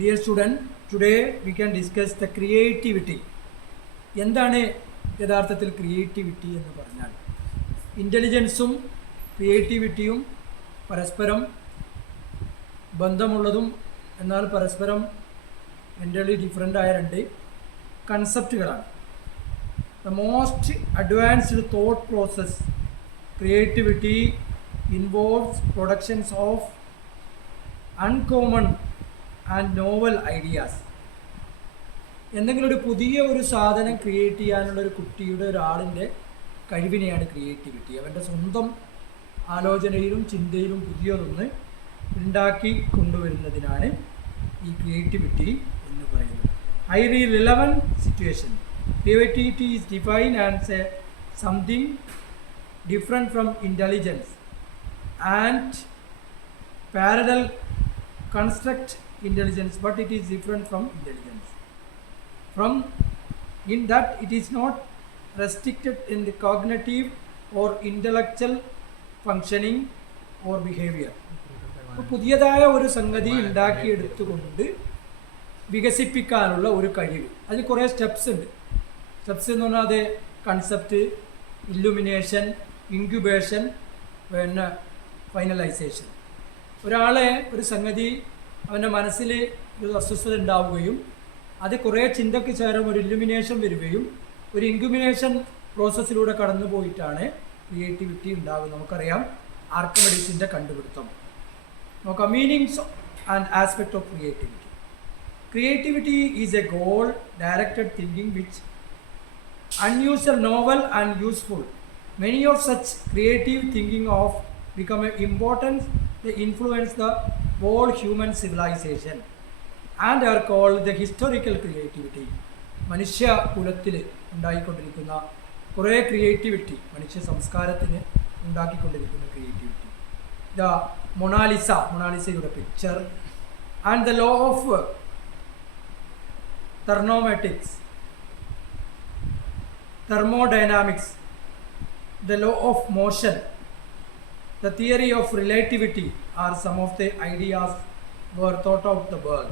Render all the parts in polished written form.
Dear student, today we can discuss the creativity. എന്താണ് യഥാർത്ഥത്തിൽ creativity എന്ന് പറഞ്ഞാൽ? ഇൻ്റലിജൻസും ക്രിയേറ്റിവിറ്റിയും പരസ്പരം ബന്ധമുള്ളതും എന്നാൽ പരസ്പരം എൻ്റർലി ഡിഫറൻ്റ് ആയ രണ്ട് കൺസെപ്റ്റുകളാണ്. The most advanced thought process, creativity, involves productions of uncommon and novel ideas. എന്തെങ്കിലും ഒരു പുതിയ ഒരു സാധനം ക്രിയേറ്റ് ചെയ്യാനുള്ള ഒരു കുട്ടിയുടെ ഒരാളിൻ്റെ കഴിവിനെയാണ് ക്രിയേറ്റിവിറ്റി. അവൻ്റെ സ്വന്തം ആലോചനയിലും ചിന്തയിലും പുതിയതൊന്ന് ഉണ്ടാക്കി കൊണ്ടുവരുന്നതിനാണ് ഈ ക്രിയേറ്റിവിറ്റി എന്ന് പറയുന്നത്. Highly relevant situation. Creativity is defined as something different from intelligence and parallel construct intelligence, but it is different from intelligence. From in that it is not restricted in the cognitive or intellectual functioning or behavior. പുതിയതായ ഒരു സംഗതി ഉണ്ടാക്കിയെടുത്തുകൊണ്ട് വികസിപ്പിക്കാനുള്ള ഒരു കഴിവ്. അതിന് കുറേ steps ഉണ്ട്. Steps എന്ന് പറഞ്ഞാൽ അത് കൺസെപ്റ്റ്, ഇല്ലുമിനേഷൻ, ഇൻക്യുബേഷൻ, പിന്നെ ഫൈനലൈസേഷൻ. ഒരാളെ ഒരു സംഗതി അവൻ്റെ മനസ്സിൽ ഒരു അസ്വസ്ഥത ഉണ്ടാവുകയും അത് കുറേ ചിന്തയ്ക്ക് ചേരും ഒരു ഇല്ലുമിനേഷൻ വരികയും ഒരു ഇൻക്യുമിനേഷൻ പ്രോസസ്സിലൂടെ കടന്നു പോയിട്ടാണ് ക്രിയേറ്റിവിറ്റി ഉണ്ടാകുന്നത്. നമുക്കറിയാം ആർക്കിമിഡീസിൻ്റെ കണ്ടുപിടുത്തം. നോക്കാം meanings and aspect of creativity. Creativity is a goal-directed thinking which unusual, novel and useful. Many of such creative thinking of become important. They influence the whole human civilization and are called the historical creativity. മനുഷ്യ കുലത്തിൽ ഉണ്ടായിക്കൊണ്ടിരിക്കുന്ന കുറേ creativity, മനുഷ്യ സംസ്കാരത്തിന് ഉണ്ടാക്കിക്കൊണ്ടിരിക്കുന്ന creativity. The മൊണാലിസയുടെ picture and the law of thermodynamics, the law of motion, the theory of relativity are some of the ideas were thought out the world.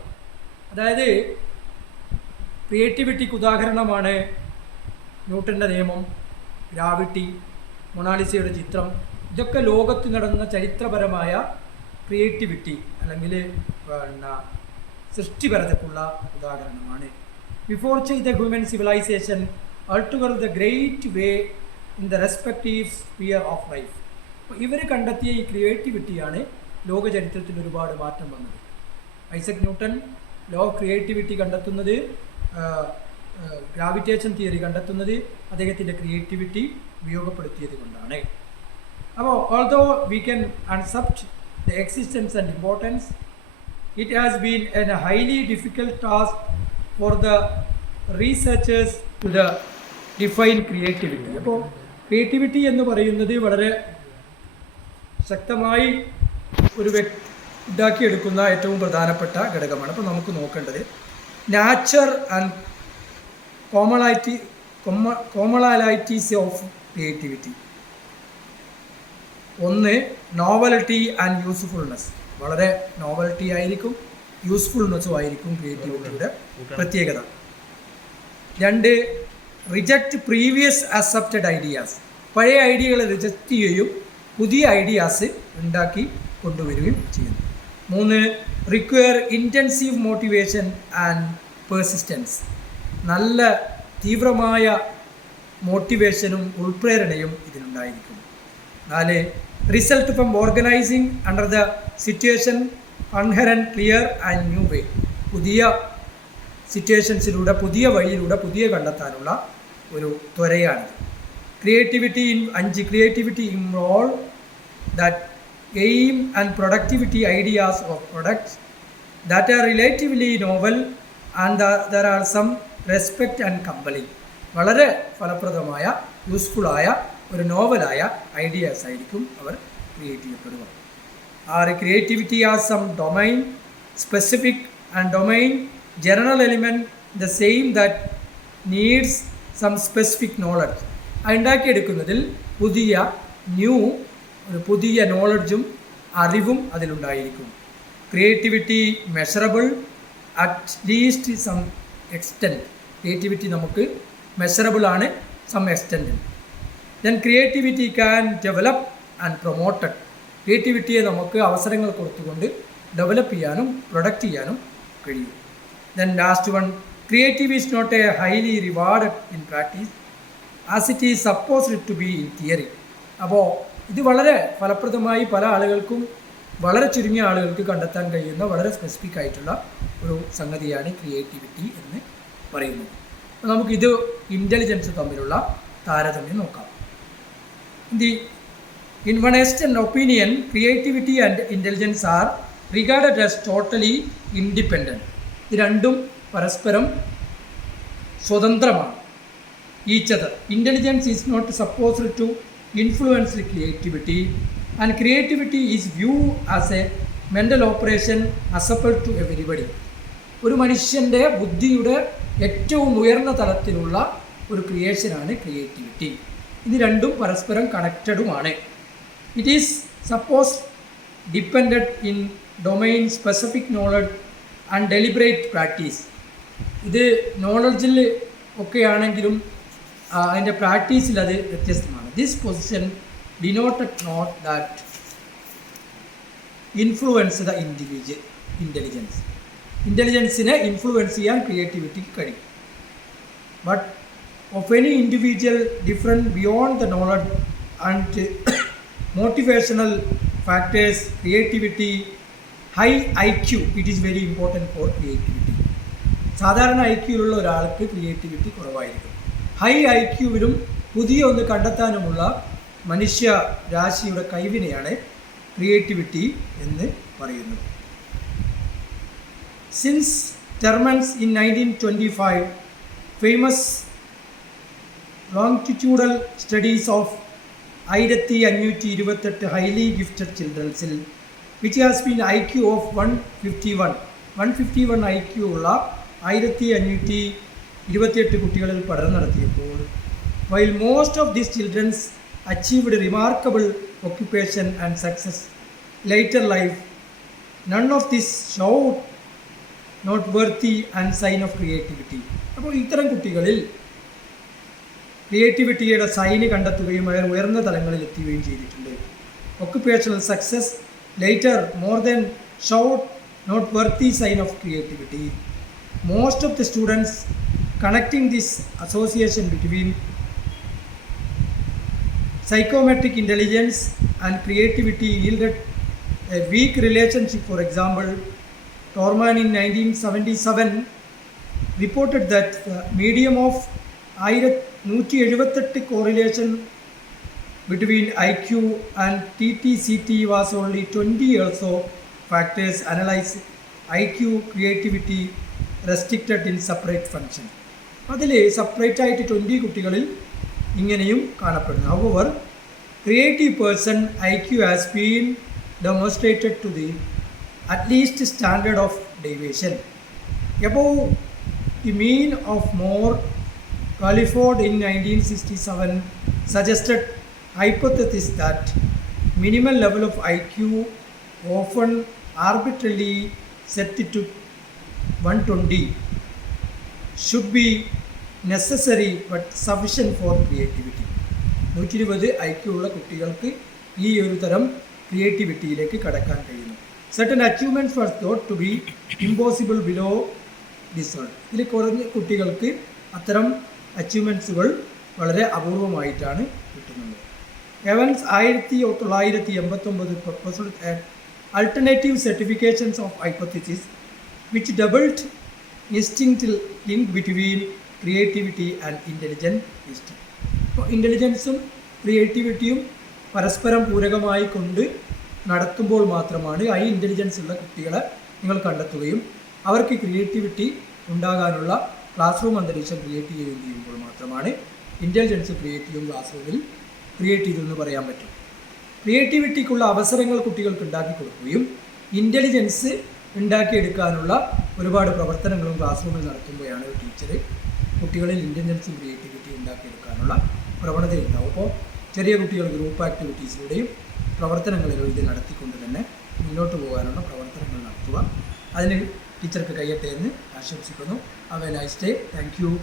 അതായത് ക്രിയേറ്റിവിറ്റിക്ക് ഉദാഹരണമാണ് ന്യൂട്ടൻ്റെ നിയമം, ഗ്രാവിറ്റി, മൊണാലിസയുടെ ചിത്രം. ഇതൊക്കെ ലോകത്ത് നടന്ന ചരിത്രപരമായ ക്രിയേറ്റിവിറ്റി അല്ലെങ്കിൽ സൃഷ്ടിപരതയ്ക്കുള്ള ഉദാഹരണമാണ്. Before the human civilization, altogether the great way in the respective sphere of life. അപ്പോൾ ഇവർ കണ്ടെത്തിയ ഈ ക്രിയേറ്റിവിറ്റിയാണ് ലോക ചരിത്രത്തിൽ ഒരുപാട് മാറ്റം വന്നത്. Isaac Newton law of creativity കണ്ടെത്തുന്നത്, ഗ്രാവിറ്റേഷൻ തിയറി കണ്ടെത്തുന്നത് അദ്ദേഹത്തിൻ്റെ ക്രിയേറ്റിവിറ്റി ഉപയോഗപ്പെടുത്തിയത് കൊണ്ടാണ്. അപ്പോൾ although we can accept the existence and importance, it has been a highly difficult task for the researchers to define creativity. അപ്പോൾ ക്രിയേറ്റിവിറ്റി എന്ന് പറയുന്നത് വളരെ ശക്തമായി ഒരു ഉണ്ടാക്കിയെടുക്കുന്ന ഏറ്റവും പ്രധാനപ്പെട്ട ഘടകമാണ്. അപ്പോൾ നമുക്ക് നോക്കേണ്ടത് നാച്ചർ ആൻഡ് കോമണാലിറ്റീസ് ഓഫ് ക്രിയേറ്റിവിറ്റി. ഒന്ന്, നോവൽറ്റി ആൻഡ് യൂസ്ഫുൾനെസ്. വളരെ നോവൽറ്റി ആയിരിക്കും, യൂസ്ഫുൾനെസ്സും ആയിരിക്കും ക്രിയേറ്റിവിറ്റിയുടെ പ്രത്യേകത. രണ്ട്, റിജക്റ്റ് പ്രീവിയസ് അക്സെപ്റ്റഡ് ഐഡിയാസ്. പഴയ ഐഡിയകളെ റിജക്റ്റ് ചെയ്യുകയും പുതിയ ഐഡിയാസ് ഉണ്ടാക്കി കൊണ്ടുവരികയും ചെയ്യുന്നു. മൂന്ന്, require intensive motivation and persistence. നല്ല തീവ്രമായ മോട്ടിവേഷനും ഉൾപ്രേരണയും ഇതിനുണ്ടായിരിക്കും. നാല്, result from organizing under the situation coherent, clear and new way. പുതിയ സിറ്റുവേഷൻസിലൂടെ, പുതിയ വഴിയിലൂടെ പുതിയ കണ്ടെത്താനുള്ള ഒരു ത്വരയാണിത്. Creativity involve that aim and productivity ideas of products that are relatively novel and there are some respect and compelling. വളരെ ഫലപ്രദമായ, യൂസ്ഫുള്ളായ ഒരു നോവലായ ഐഡിയാസ് ആയിരിക്കും അവർ ക്രിയേറ്റ് ചെയ്യപ്പെടുക. Creativity are some domain specific and domain general element the same that needs some specific knowledge. ഉണ്ടാക്കിയെടുക്കുന്നതിൽ പുതിയ നോളജും അറിവും അതിലുണ്ടായിരിക്കും. Creativity measurable at least some extent. Creativity നമുക്ക് മെഷറബിൾ ആണ് സം എക്സ്റ്റെൻറ്റിൽ. Then creativity can develop and promoted. ക്രിയേറ്റിവിറ്റിയെ നമുക്ക് അവസരങ്ങൾ കൊടുത്തുകൊണ്ട് ഡെവലപ്പ് ചെയ്യാനും പ്രൊഡക്റ്റ് ചെയ്യാനും കഴിയും. Then last one, creative is not a highly rewarded in practice as it is supposed to be in theory. അപ്പോൾ ഇത് വളരെ ഫലപ്രദമായി പല ആളുകൾക്കും വളരെ ചുരുങ്ങിയ ആളുകൾക്ക് കണ്ടെത്താൻ കഴിയുന്ന വളരെ സ്പെസിഫിക് ആയിട്ടുള്ള ഒരു സംഗതിയാണ് ക്രിയേറ്റിവിറ്റി എന്ന് പറയുന്നത്. അപ്പോൾ നമുക്കിത് ഇൻ്റലിജൻസ് തമ്മിലുള്ള താരതമ്യം നോക്കാം. In one extent opinion, creativity and intelligence are regarded as totally independent. ഇത് രണ്ടും പരസ്പരം സ്വതന്ത്രമാണ്. Each other. Intelligence is not supposed to influence creativity, and creativity is viewed as a mental operation accessible to everybody. ഒരു മനുഷ്യൻ്റെ ബുദ്ധിയുടെ ഏറ്റവും ഉയർന്ന തലത്തിലുള്ള ഒരു ക്രിയേഷനാണ് ക്രിയേറ്റിവിറ്റി. ഇത് രണ്ടും പരസ്പരം കണക്റ്റഡുമാണ്. It is suppose depended in domain specific knowledge and deliberate practice. ഇത് നോളജിൽ ഒക്കെയാണെങ്കിലും അതിൻ്റെ പ്രാക്ടീസിൽ അത് വ്യത്യസ്തമാണ്. This position denoted not that influence the intelligence. ഇൻ്റലിജൻസിനെ ഇൻഫ്ലുവൻസ് ചെയ്യാൻ ക്രിയേറ്റിവിറ്റിക്ക് കഴിയും. But of any individual different beyond the knowledge and motivational factors, creativity, high IQ, it is very important for creativity. സാധാരണ ഐക്യൂലുള്ള ഒരാൾക്ക് ക്രിയേറ്റിവിറ്റി കുറവായിരിക്കും. ഹൈ ഐക്യൂവിലും പുതിയ ഒന്ന് കണ്ടെത്താനുമുള്ള മനുഷ്യ രാശിയുടെ കഴിവിനെയാണ് ക്രിയേറ്റിവിറ്റി എന്ന് പറയുന്നത്. Since Terman's in 1925 famous longitudinal studies of 1528 highly gifted childrensil which has been IQ of 151 IQ ഉള്ള 1528 കുട്ടികളിൽ പഠനം നടത്തിയപ്പോൾ while most of these children achieved remarkable occupation and success later life, none of this showed noteworthy and sign of creativity. അപ്പോൾ ഇത്തരം കുട്ടികളിൽ ക്രിയേറ്റിവിറ്റിയുടെ sign കണ്ടെത്തുകയും അവർ ഉയർന്ന തലങ്ങളിൽ എത്തുകയും ചെയ്തിട്ടുണ്ട്. Occupational success later more than should not worthy sign of creativity. Most of the students connecting this association between psychometric intelligence and creativity yielded a weak relationship. For example, Torman in 1977 reported that the medium of 178 correlation between IQ and TTCT was only 20 or so factors analyzed IQ creativity restricted in separate function. അതിൽ separate ആയിട്ട് 20 കുട്ടികളിൽ ഇങ്ങനെയും കാണപ്പെടുന്നു. However, creative person IQ has been demonstrated to the at least standard of deviation above the mean of more. Clifford in 1967 suggested hypothesis that minimal level of IQ, often arbitrarily set to 120, should be necessary but sufficient for creativity. 120 IQ ഉള്ള കുട്ടികൾക്ക് ഈ ഒരു തരം ക്രിയേറ്റിവിറ്റിയിലേക്ക് കടക്കാൻ കഴിയുന്നു. Certain achievements were thought to be impossible below this one. ഇതിൽ കുറഞ്ഞ കുട്ടികൾക്ക് അത്തരം അച്ചീവ്മെൻറ്റ്സുകൾ വളരെ അപൂർവമായിട്ടാണ് കിട്ടുന്നത്. Evans 1989 proposed alternative certifications of hypothesis which doubled instinct link between creativity and intelligent system. അപ്പോൾ ഇൻ്റലിജൻസും ക്രിയേറ്റിവിറ്റിയും പരസ്പരം പൂരകമായി കൊണ്ട് നടത്തുമ്പോൾ മാത്രമാണ് ഹൈ ഇൻ്റലിജൻസ് ഉള്ള കുട്ടികളെ നിങ്ങൾ കണ്ടെത്തുകയും അവർക്ക് ക്രിയേറ്റിവിറ്റി ഉണ്ടാകാനുള്ള ക്ലാസ് റൂം അന്തരീക്ഷം ക്രിയേറ്റ് ചെയ്യുകയും ചെയ്യുമ്പോൾ മാത്രമാണ് ഇൻ്റലിജൻസും ക്രിയേറ്റീവും ക്ലാസ് റൂമിൽ ക്രിയേറ്റ് ചെയ്തെന്ന് പറയാൻ പറ്റും. ക്രിയേറ്റിവിറ്റിക്കുള്ള അവസരങ്ങൾ കുട്ടികൾക്ക് ഉണ്ടാക്കി കൊടുക്കുകയും ഇൻ്റലിജൻസ് ഉണ്ടാക്കിയെടുക്കാനുള്ള ഒരുപാട് പ്രവർത്തനങ്ങളും ക്ലാസ് റൂമിൽ നടത്തുമ്പോഴാണ് ഒരു ടീച്ചർ കുട്ടികളിൽ ഇൻ്റലിജൻസും ക്രിയേറ്റിവിറ്റി ഉണ്ടാക്കിയെടുക്കാനുള്ള പ്രവണതയുണ്ടാവും. അപ്പോൾ ചെറിയ കുട്ടികൾ ഗ്രൂപ്പ് ആക്ടിവിറ്റീസിലൂടെയും പ്രവർത്തനങ്ങളിലും ഇത് നടത്തിക്കൊണ്ട് തന്നെ മുന്നോട്ട് പോകാനുള്ള പ്രവർത്തനങ്ങൾ നടത്തുക, അതിന് ടീച്ചർക്ക് കഴിയട്ടെ എന്ന് ആശംസിക്കുന്നു. Have A nice day. Thank you.